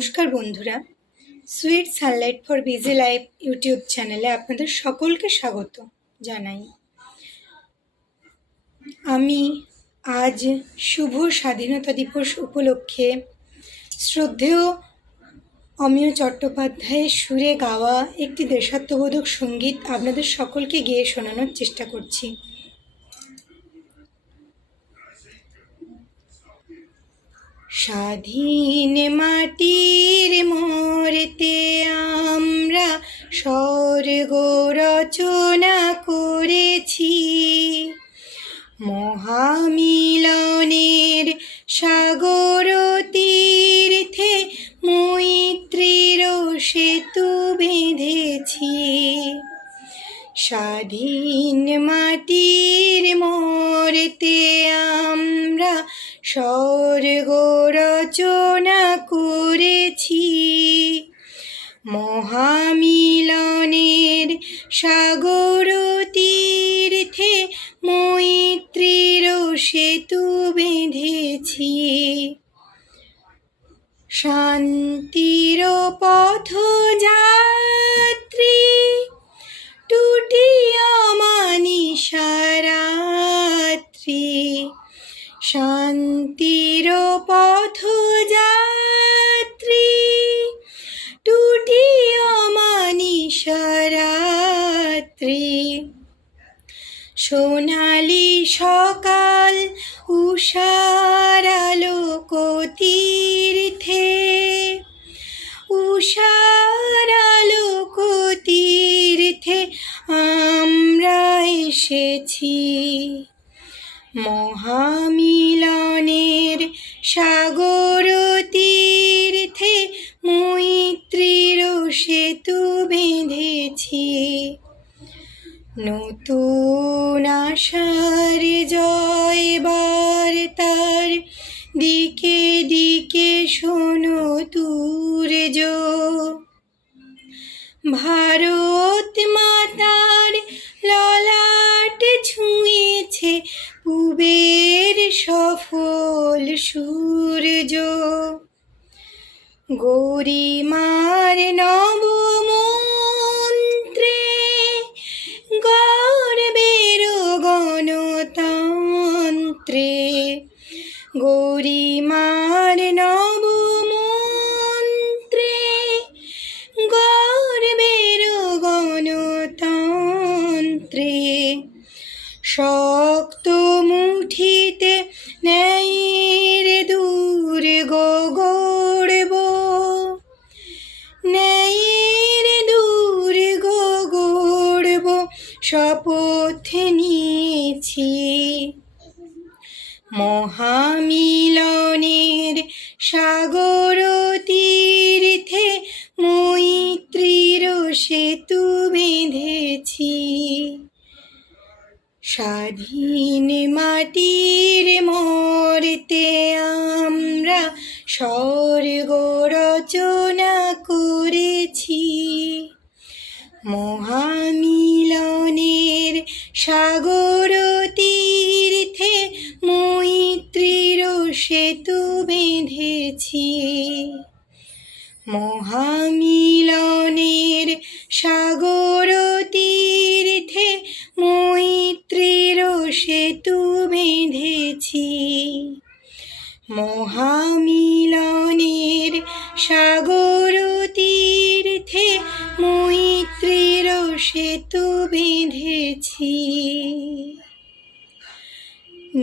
নমস্কার বন্ধুরা, sweet Sunlight for busy life YouTube চ্যানেলে আপনাদের সকলকে স্বাগত জানাই। আমি আজ শুভ স্বাধীনতা দিবস উপলক্ষে শ্রদ্ধেয় অমিয় চট্টোপাধ্যায়ের সুরে গাওয়া একটি দেশাত্মবোধক সঙ্গীত আপনাদের সকলকে গেয়ে শোনানোর চেষ্টা করছি। স্বাধীন মাটির মরেতে আমরা স্বর্গ রচনা করেছি, মহামিলনের সাগর তীর্থে মৈত্রীর সেতু বেঁধেছি। স্বাধীন মাটির মরেতে আমরা স্বর্গ রচনা করেছি, মহামিলনের সাগর তীর্থে মৈত্রীর সেতু বেঁধেছি। শান্তির পথযাত্রী টুটিয়া মানিসারাত্রি, শান্তির পথযাত্রী টুটিয়া মানিসারাত্রি। সোনালি সকাল উষার আলোক তীর্থে, উষার আলোক তীর্থে আমরা এসেছি, মহামিলনের সাগর তীর্থে মৈত্রীর সেতু বেঁধেছি। নতুন আশার জয় বার্তার দিকে দিকে শোনো তুর্য, ভারত মাতার ললাট ছুঁয়েছে পূবের সফল সূর্য। গরিমার নবমন্ত্রে গর্বের গণতন্ত্রে, গরিমার নবমন্ত্রে গর্বের গণতন্ত্রে। শক্ত মুঠিতে ন্যায়ের দুর্গ গড়ব, ন্যায়ের দুর্গ গড়ব শপথ নিয়েছি, মহামিলনের সাগর তীর্থে মৈত্রীর সেতু বেঁধেছি। স্বাধীন মাটির মরেতে আমরা স্বর্গ রচনা করেছি, মহামিলনের সাগর তীর্থে মৈত্রীর সেতু বেঁধেছি, মহামিলনের সাগর তীর্থে মৈত্রীর সেতু বেঁধেছি, মহামিলনের সাগর তীর্থে মৈত্রীর সেতু বেঁধেছি।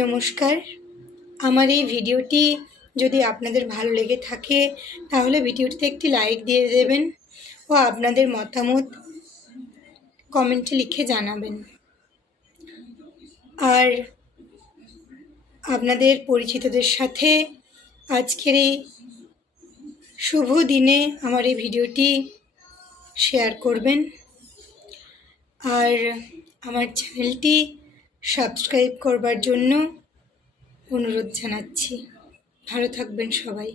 নমস্কার। আমার এই ভিডিওটি যদি আপনাদের ভালো লেগে থাকে তাহলে ভিডিওটিতে একটি লাইক দিয়ে দেবেন ও আপনাদের মতামত কমেন্টে লিখে জানাবেন। আর আপনাদের পরিচিতদের সাথে আজকের এই শুভ দিনে আমার এই ভিডিওটি শেয়ার করবেন। আর আমার চ্যানেলটি সাবস্ক্রাইব করবার জন্য অনুরোধ জানাচ্ছি। ভালো থাকবেন সবাই।